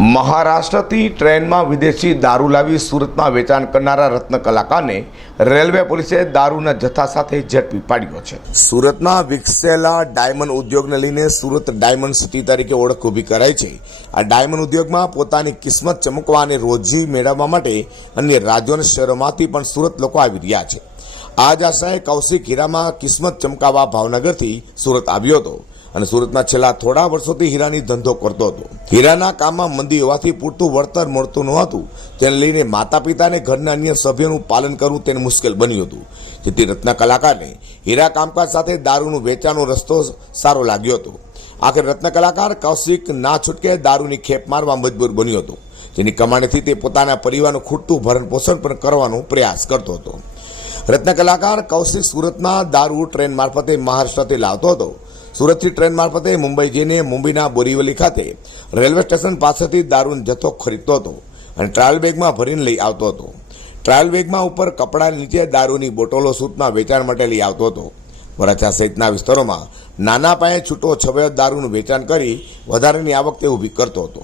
મહારાષ્ટ્રથી ટ્રેનમાં વિદેશી દારૂ લાવી સુરતમાં વેચાણ કરનારા રત્ન કલાકારને રેલવે પોલીસે દારૂના જથ્થા સાથે ઝડપી પાડ્યો છે. સુરતમાં વિકસેલા ડાયમંડ ઉદ્યોગને લઈને સુરત ડાયમંડ સિટી તરીકે ઓળખ ઊભી કરાઈ છે. આ ડાયમંડ ઉદ્યોગમાં પોતાની કિસ્મત ચમકવા અને રોજી મેળવવા માટે અન્ય રાજ્યો અને શહેરોમાંથી પણ સુરત લોકો આવી રહ્યા છે. આ જ આશાએ કૌશિક હીરામાં કિસ્મત ચમકાવવા ભાવનગરથી સુરત આવ્યો હતો. અને સુરતમાં છેલ્લા થોડા વર્ષોથી હીરાની ધંધો કરતો હતો. હીરાના કામમાં મંદી હોવાથી પૂરતું વળતર મળતું ન હતું. તેને લઈને માતા પિતાને ઘરના અન્ય સભ્યોનું પાલન કરવું તેને મુશ્કેલ બન્યું હતું. જેથી રત્ન કલાકારને હીરા કામકાજ સાથે દારૂનું વેચાણનો રસ્તો સારો લાગ્યો હતો. આખરે રત્ન કલાકાર કૌશિક ના છૂટકે દારૂની ખેપ મારવા મજબૂર બન્યો હતો. જેની કમાણીથી તે પોતાના પરિવારનું ખૂટતું ભરણ પોષણ પણ કરવાનો પ્રયાસ કરતો હતો. રત્ન કલાકાર કૌશિક સુરતમાં દારૂ ટ્રેન મારફતે મહારાષ્ટ્રથી લાવતો હતો. સુરતથી ટ્રેન મારફતે મુંબઈ જઈને મુંબઈના બોરીવલી ખાતે રેલવે સ્ટેશન પાસેથી દારૂનો જથ્થો ખરીદતો હતો અને ટ્રાયલ બેગમાં ભરીને લઈ આવતો હતો. ટ્રાયલ બેગમાં ઉપર કપડા નીચે દારૂની બોટલો સૂતમાં વેચાણ માટે લઈ આવતો હતો. વરાછા સહિતના વિસ્તારોમાં નાના પાયે છૂટો છવાયો દારૂનું વેચાણ કરી વધારાની આવક તે ઊભી કરતો હતો.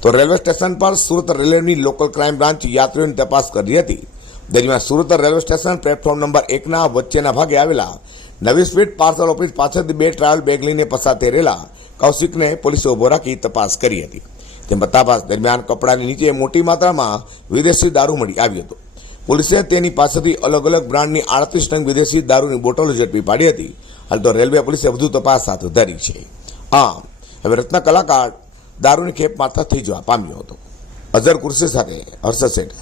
તો રેલવે સ્ટેશન પર સુરત રેલવેની લોકલ ક્રાઇમ બ્રાન્ચ યાત્રીઓની તપાસ કરી હતી. દરમિયાન Surat railway station platform number એકના વચ્ચેના ભાગે આવેલા નવી સ્વીટ પાર્સલ ઓફિસ પાછળથી બે ટ્રાવેલ બેગ લઈને પસાર થઈ રહેલા કૌશિકને પોલીસે ઊભો રાખી તપાસ કરી હતી. તેમાં તપાસ દરમિયાન કપડાની નીચે મોટી માત્રામાં વિદેશી દારૂ મળી આવ્યો હતો. પોલીસે તેની પાસેથી અલગ અલગ બ્રાન્ડની આડત્રીસ ટંગ વિદેશી દારૂની બોટલો ઝડપી પાડી હતી. હાલ તો રેલવે પોલીસે વધુ તપાસ હાથ ધરી છે. આમ, હવે રત્ન કલાકાર દારૂની ખેપ માત્ર થઈ જવા પામ્યો હતો. અઝર કુર્સી સાથે હર્ષદ શેઠ.